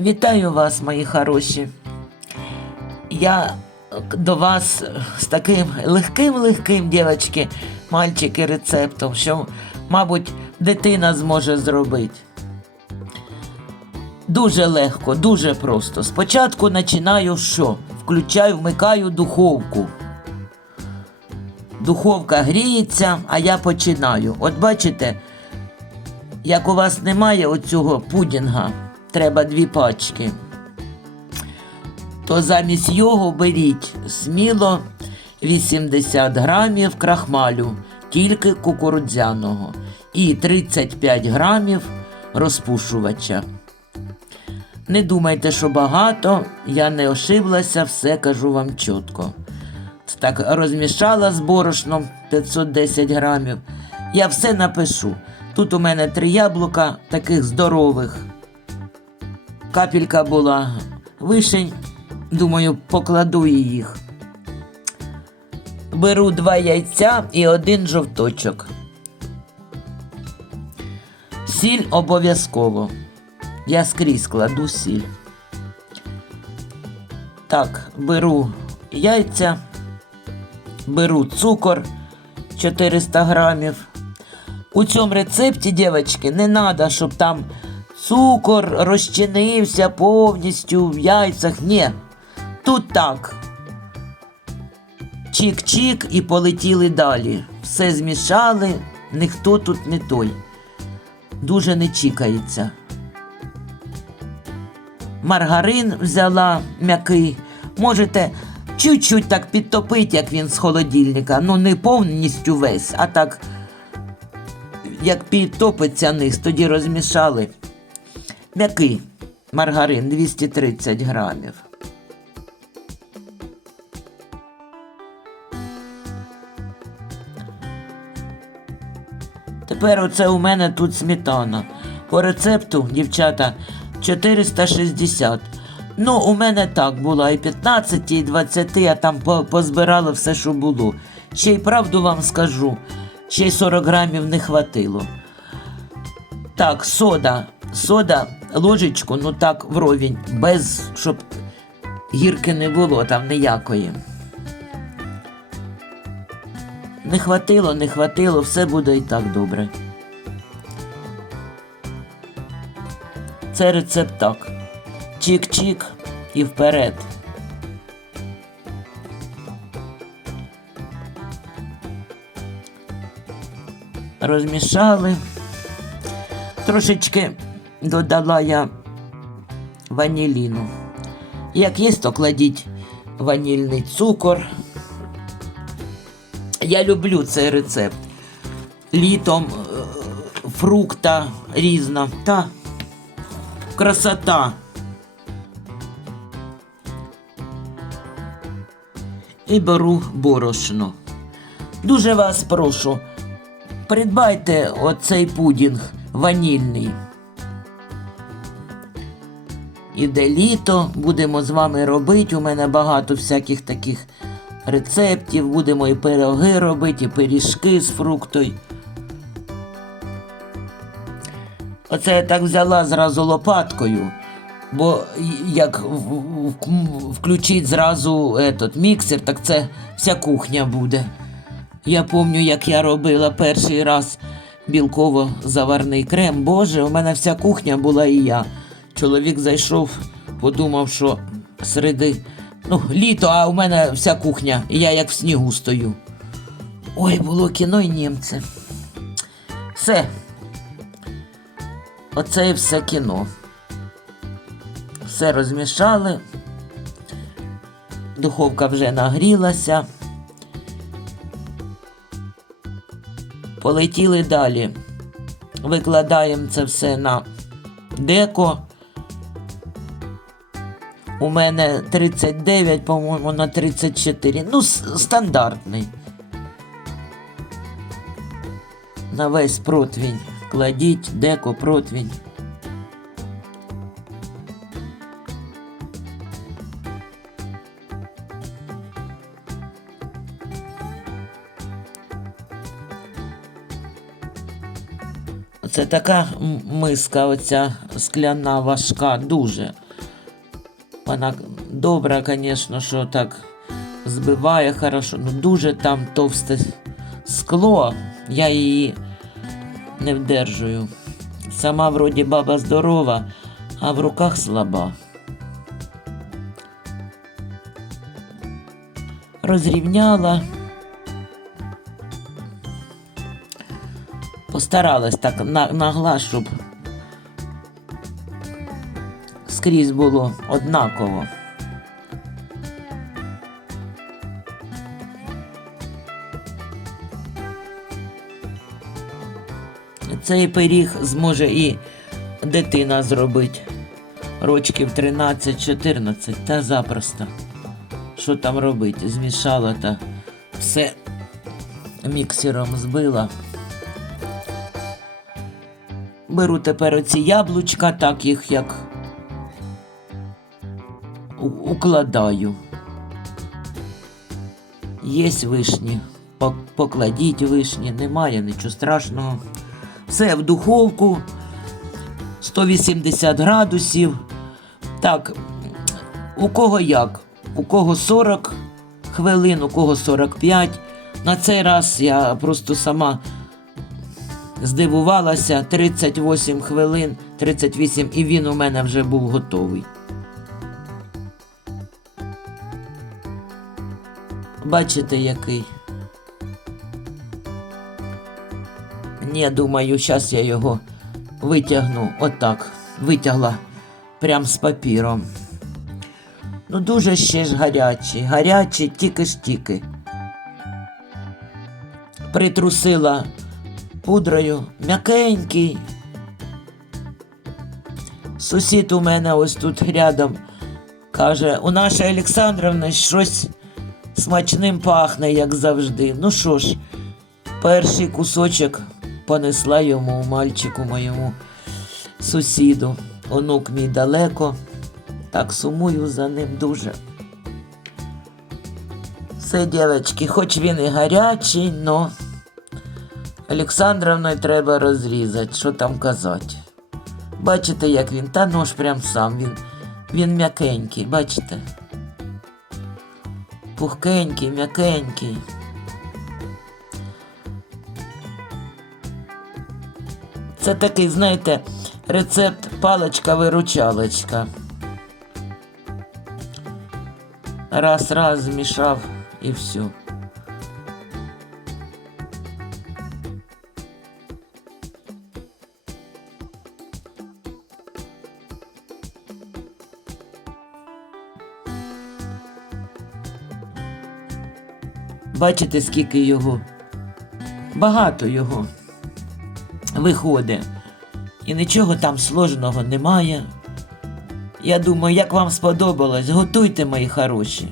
Вітаю вас, мої хороші. Я до вас з таким легким-легким, дівчатки, мальчики, рецептом, що, мабуть, дитина зможе зробити. Дуже легко, дуже просто. Спочатку починаю що? Включаю, вмикаю духовку. Духовка гріється, а я починаю. От бачите, як у вас немає оцього пудінга, треба дві пачки, то замість його беріть сміло 80 грамів крахмалю, тільки кукурудзяного, і 35 грамів розпушувача. Не думайте, що багато, я не ошиблася, все кажу вам чітко. Так розмішала з борошном 510 грамів. Я все напишу. Тут у мене три яблука, таких здорових. Капелька була вишень, думаю, покладу їх. Беру два яйця і один жовточок. Сіль обов'язково. Я скрізь кладу сіль. Так, беру яйця, беру цукор 400 грамів. У цьому рецепті, дівчатки, не треба, щоб там цукор розчинився повністю в яйцях. Ні. Тут так. Чик-чик і полетіли далі. Все змішали, ніхто тут не той. Дуже не чікається. Маргарин взяла м'який. Можете чуть-чуть так підтопити, як він з холодильника. Ну, не повністю весь, а так, як підтопиться низ, тоді розмішали. М'який маргарин 230 грамів. Тепер оце у мене тут сметана. По рецепту, дівчата, 460. Ну, у мене так було і 15, і 20, я там позбирала все, що було. Ще й правду вам скажу, ще й 40 грамів не хватило. Так, сода. Сода, ложечку, ну так, вровень, без, щоб гірки не було там ніякої. Не хватило, не хватило, все буде і так добре. Це рецепт так. Чик-чик і вперед. Розмішали. Трошечки додала я ваніліну. Як є, то кладіть ванільний цукор. Я люблю цей рецепт. Літом е, фрукта різна. Та красота. І беру борошно. Дуже вас прошу, придбайте оцей пудінг ванільний. Іде літо, будемо з вами робити. У мене багато всяких таких рецептів. Будемо і пироги робити, і пиріжки з фруктою. Оце я так взяла зразу лопаткою, бо як включить зразу этот міксер, так це вся кухня буде. Я пам'ятаю, як я робила перший раз білково-заварний крем. Боже, у мене вся кухня була і я. Чоловік зайшов, подумав, що середи. Ну, літо, а у мене вся кухня, і я як в снігу стою. Ой, було кіно і німці. Все. Оце і все кіно. Все розмішали. Духовка вже нагрілася. Полетіли далі. Викладаємо це все на деко. У мене 39, по-моєму, на 34. Ну, стандартний. На весь противень кладіть, деко, противень. Це така миска, оця скляна важка, дуже. Вона добра, звісно, що так збиває хорошо, ну дуже там товсте скло, я її не вдержую. Сама вроді баба здорова, а в руках слаба. Розрівняла. Постаралась так нагла, щоб скрізь було однаково. Цей пиріг зможе і дитина зробити. Рочків 13-14, та запросто. Що там робити? Змішала та все міксером збила. Беру тепер оці яблучка, так їх як укладаю. Є вишні, покладіть вишні, немає нічого страшного. Все в духовку 180 градусів. Так, у кого як? У кого 40 хвилин, у кого 45. На цей раз я просто сама здивувалася 38 хвилин, 38, і він у мене вже був готовий. Бачите, який? Ні, думаю, зараз я його витягну отак. Витягла прям з папіром. Ну, дуже ще ж гарячий, гарячий, тільки ж тільки. Притрусила пудрою, м'якенький. Сусід у мене ось тут рядом каже, у нашої Олександровни щось смачним пахне, як завжди. Ну що ж, перший кусочок понесла йому, мальчику моєму сусіду. Онук мій далеко, так сумую за ним дуже. Все, дівчатки, хоч він і гарячий, но Олександровною треба розрізати, що там казати. Бачите, як він, та нож прям сам, він, він м'якенький, бачите? Пухкенький, м'якенький. Це такий, знаєте, рецепт паличка-виручалочка. Раз, раз змішав і все. Бачите, скільки його? Багато його виходить. І нічого там сложного немає. Я думаю, як вам сподобалось, готуйте, мої хороші.